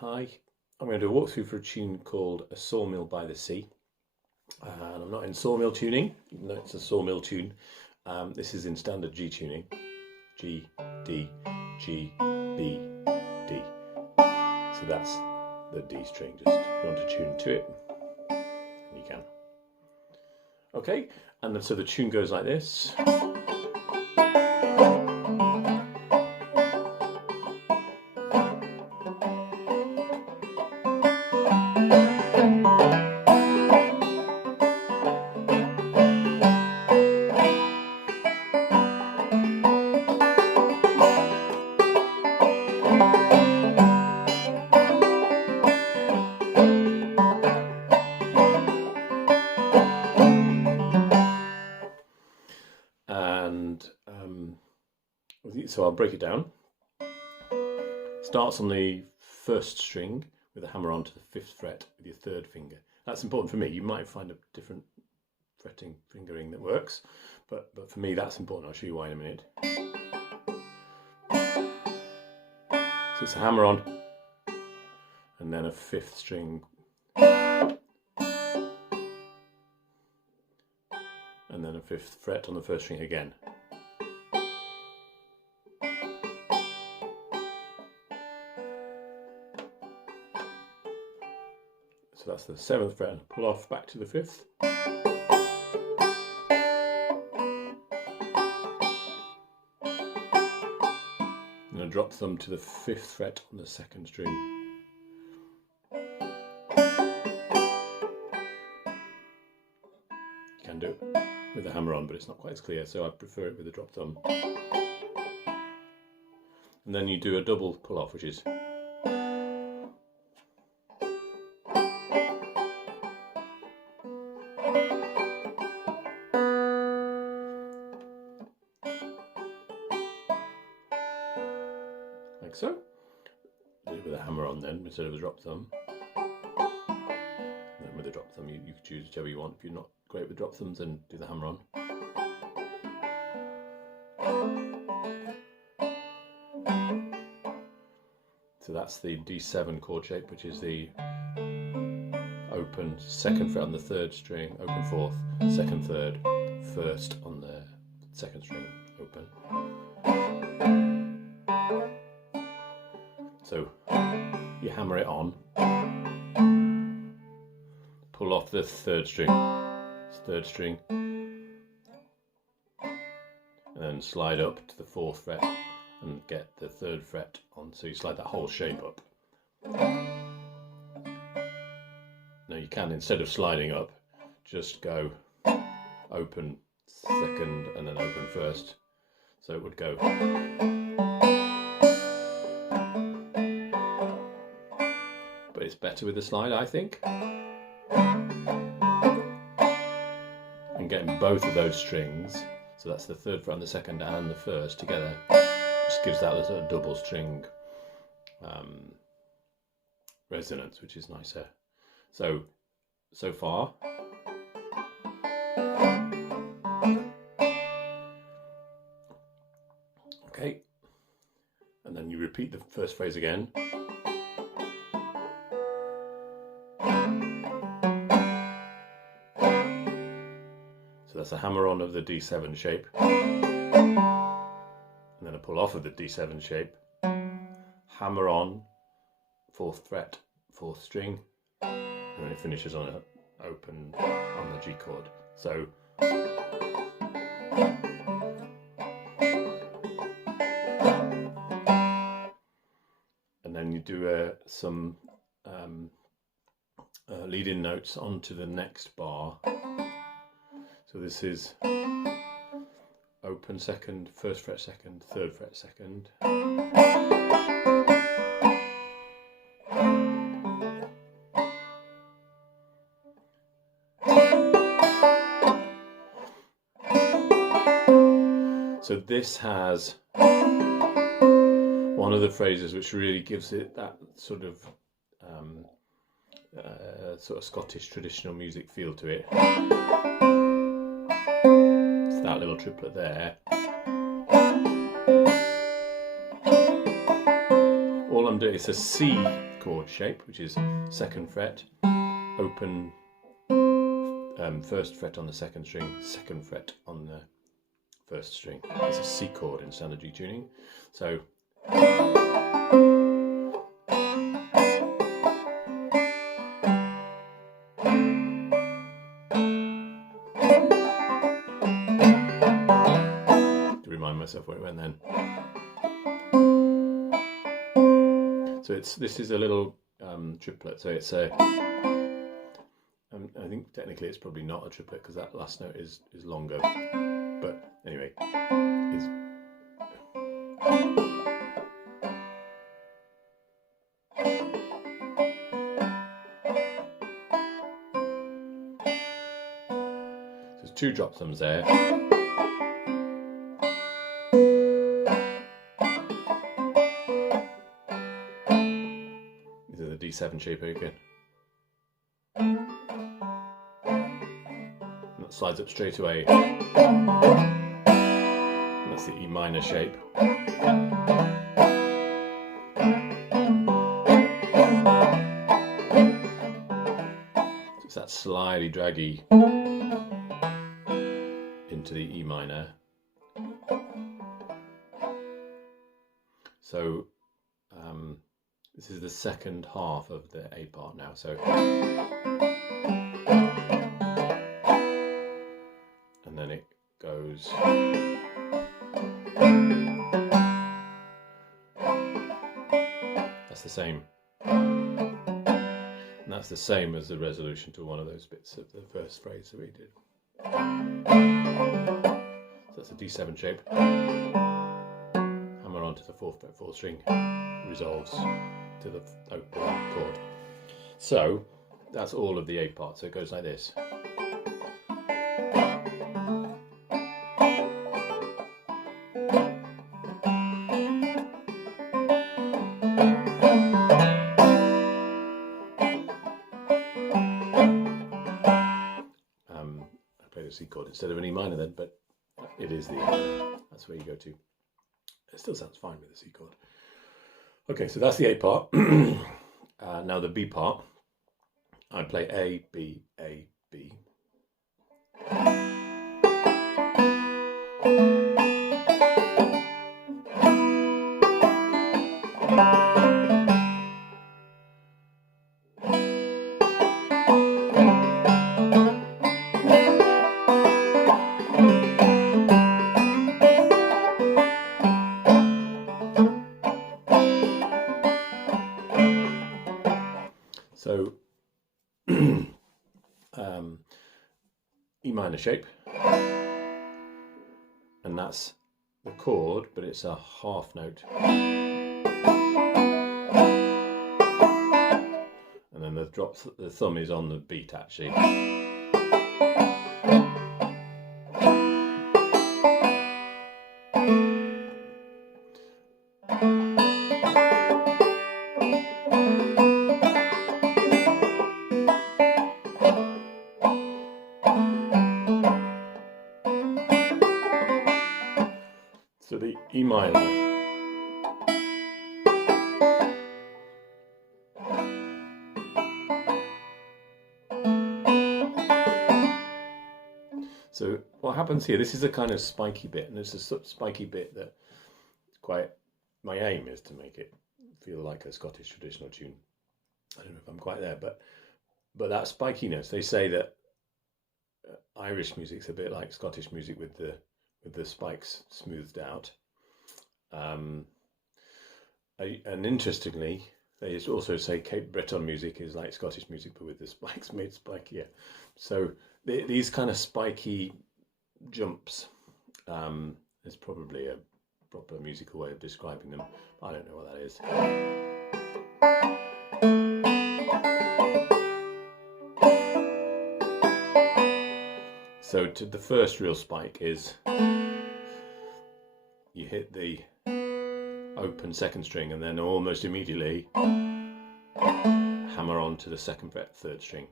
Hi, I'm going to do a walkthrough for a tune called A Sawmill by the Sea. And I'm not in sawmill tuning, even though it's a sawmill tune. This is in standard G tuning. G, D, G, B, D. So that's the D string. Just if you want to tune to it, you can. Okay, and so the tune goes like this. And so I'll break it down. Starts on the first string with a hammer on to the 5th fret with your 3rd finger. That's important for me. You might find a different fingering that works, but for me that's important. I'll show you why in a minute. So it's a hammer on and then a 5th string and then a 5th fret on the 1st string again. So that's the 7th fret and pull off back to the 5th. And a drop thumb to the 5th fret on the 2nd string. You can do it with the hammer on, but it's not quite as clear, so I prefer it with a drop thumb. And then you do a double pull off, which is like so. Do it with a hammer on then instead of a drop thumb. And then with a drop thumb you can choose whichever you want. If you're not great with drop thumbs, then do the hammer on. So that's the D7 chord shape, which is the open 2nd fret on the 3rd string, open 4th, 2nd, 3rd, 1st on the 2nd string, open. So you hammer it on, pull off the 3rd string, 3rd string, and then slide up to the 4th fret and get the 3rd fret on, so you slide that whole shape up. Now you can, instead of sliding up, just go open 2nd and then open 1st, so it would go. But it's better with the slide, I think. And getting both of those strings, so that's the 3rd fret on the 2nd and the 1st together, just gives that a sort of double string resonance, which is nicer. So far. Okay, and then you repeat the first phrase again. So that's a hammer on of the D7 shape, and then a pull off of the D7 shape, hammer on, 4th fret, 4th string, and then it finishes on an open on the G chord. So and then you do some lead-in notes onto the next bar. So this is open 2nd, 1st fret 2nd, 3rd fret 2nd. So this has one of the phrases which really gives it that sort of Scottish traditional music feel to it. It's that little triplet there. All I'm doing is a C chord shape, which is 2nd fret, open 1st fret on the 2nd string, 2nd fret on the 1st string. It's a C chord in standard G tuning. So to remind myself where it went then. So this is a little triplet. So it's a I think technically it's probably not a triplet because that last note is longer. But anyway, there's 2 drop thumbs there. These are the D7 shape again. And that slides up straight away. And that's the E minor shape. So it's that slightly draggy into the E minor. So this is the 2nd half of the A part now. So and then it goes that's the same. And that's the same as the resolution to one of those bits of the first phrase that we did. So that's a D7 shape. Hammer onto the 4th fret 4th string, resolves to the open chord. So that's all of the A part. So it goes like this. I played a C chord instead of an E minor then, but it is the E minor. That's where you go to. It still sounds fine with the C chord. Okay, so that's the A part. Now the B part, I play A, B, A, B. So E minor shape, and that's the chord, but it's a half note. And then the thumb is on the beat actually. So the E minor. So what happens here, this is a kind of spiky bit, and it's a spiky bit that my aim is to make it feel like a Scottish traditional tune. I don't know if I'm quite there, but that spikiness, they say that Irish music's a bit like Scottish music with the spikes smoothed out. And interestingly, they also say Cape Breton music is like Scottish music but with the spikes made spikier. So these kind of spiky jumps is probably a proper musical way of describing them. I don't know what that is. So the first real spike is you hit the open 2nd string and then almost immediately hammer on to the 2nd fret 3rd string.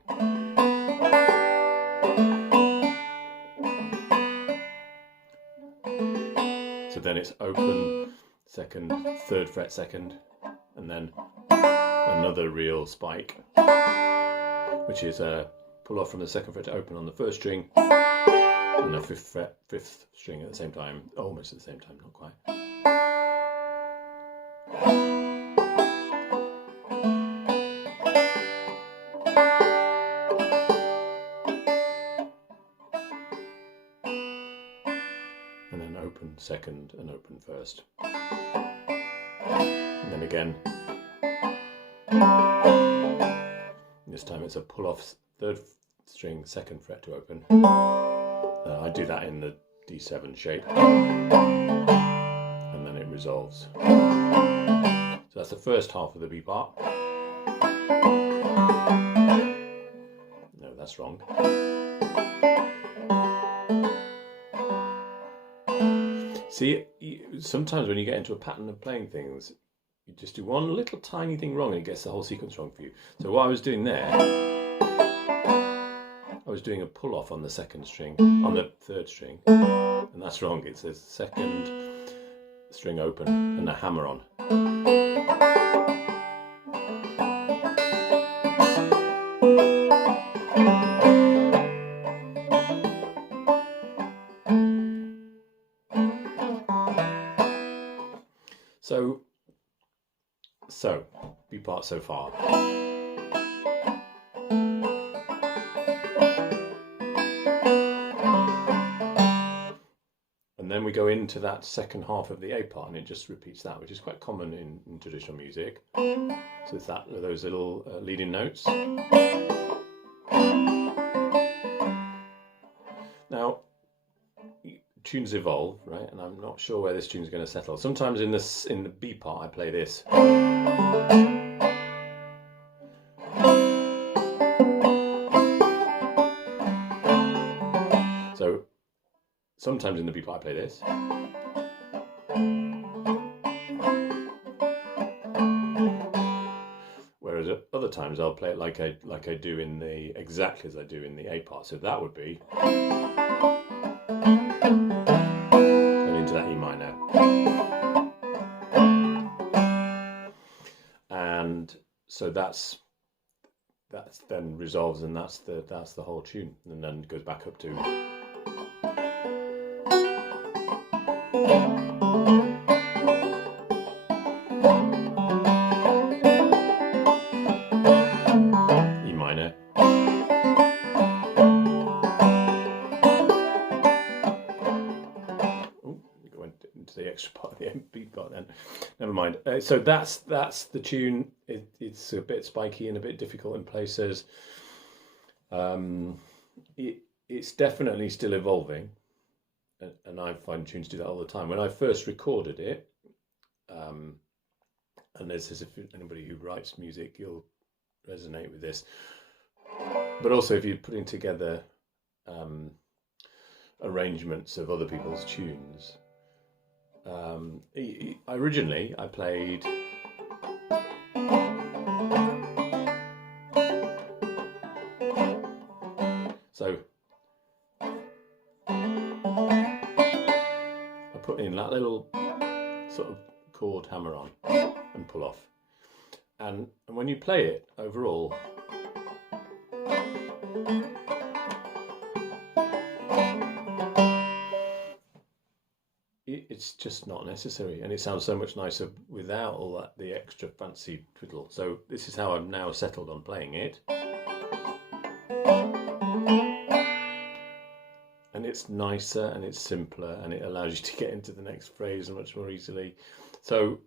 So then it's open 2nd, 3rd fret 2nd, and then another real spike, which is a pull off from the second fret to open on the first string, and a fifth string at the same time, almost at the same time, not quite. And then open second and open first. And then again. This time it's a pull off third string, second fret to open. I do that in the D7 shape. And then it resolves. So that's the first half of the B part. No, that's wrong. See, sometimes when you get into a pattern of playing things, you just do one little tiny thing wrong and it gets the whole sequence wrong for you. So what I was doing there, I was doing a pull off on the second string, on the third string, and that's wrong. It's the second string open and a hammer on. So, B part so far. And then we go into that second half of the A part and it just repeats that, which is quite common in traditional music. So it's those little leading notes. Now, tunes evolve, right? And I'm not sure where this tune's going to settle. Sometimes in the B part I play this. So sometimes in the B part I play this. Whereas at other times I'll play it like I do in the exactly as I do in the A part. So that would be into that E minor, and so that's then resolves, and that's the whole tune, and then goes back up to E minor. The extra part of the B part then. Never mind. So that's the tune. It's a bit spiky and a bit difficult in places. It's definitely still evolving, and I find tunes do that all the time. When I first recorded it, and there's as if anybody who writes music, you'll resonate with this. But also if you're putting together arrangements of other people's tunes. Originally I played so I put in that little sort of chord hammer on and pull off, and when you play it overall, it's just not necessary, and it sounds so much nicer without all that, the extra fancy twiddle. So this is how I'm now settled on playing it, and it's nicer and it's simpler, and it allows you to get into the next phrase much more easily. So,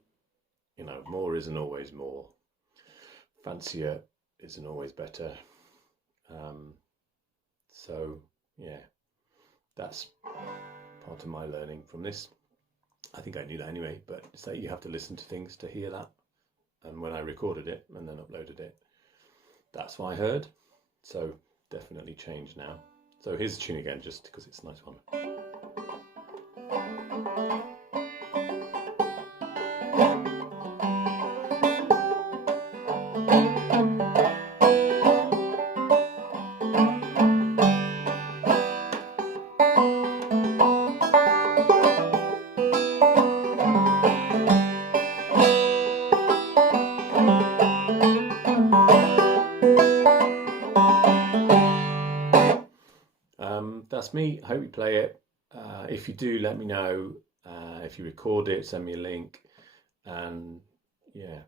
you know, more isn't always more, fancier isn't always better. So yeah, that's part of my learning from this. I think I knew that anyway, but it's that you have to listen to things to hear that. And when I recorded it and then uploaded it, that's what I heard. So definitely changed now. So here's the tune again, just because it's a nice one. that's me. I hope you play it. If you do, let me know. If you record it, send me a link. And yeah,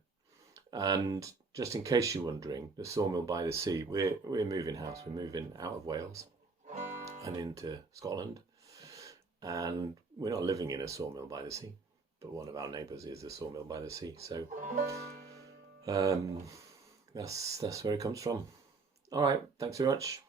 and just in case you're wondering, the Sawmill by the Sea, we're moving house. We're moving out of Wales and into Scotland, and we're not living in a sawmill by the sea, but one of our neighbours is a sawmill by the sea. So that's where it comes from. All right, thanks very much.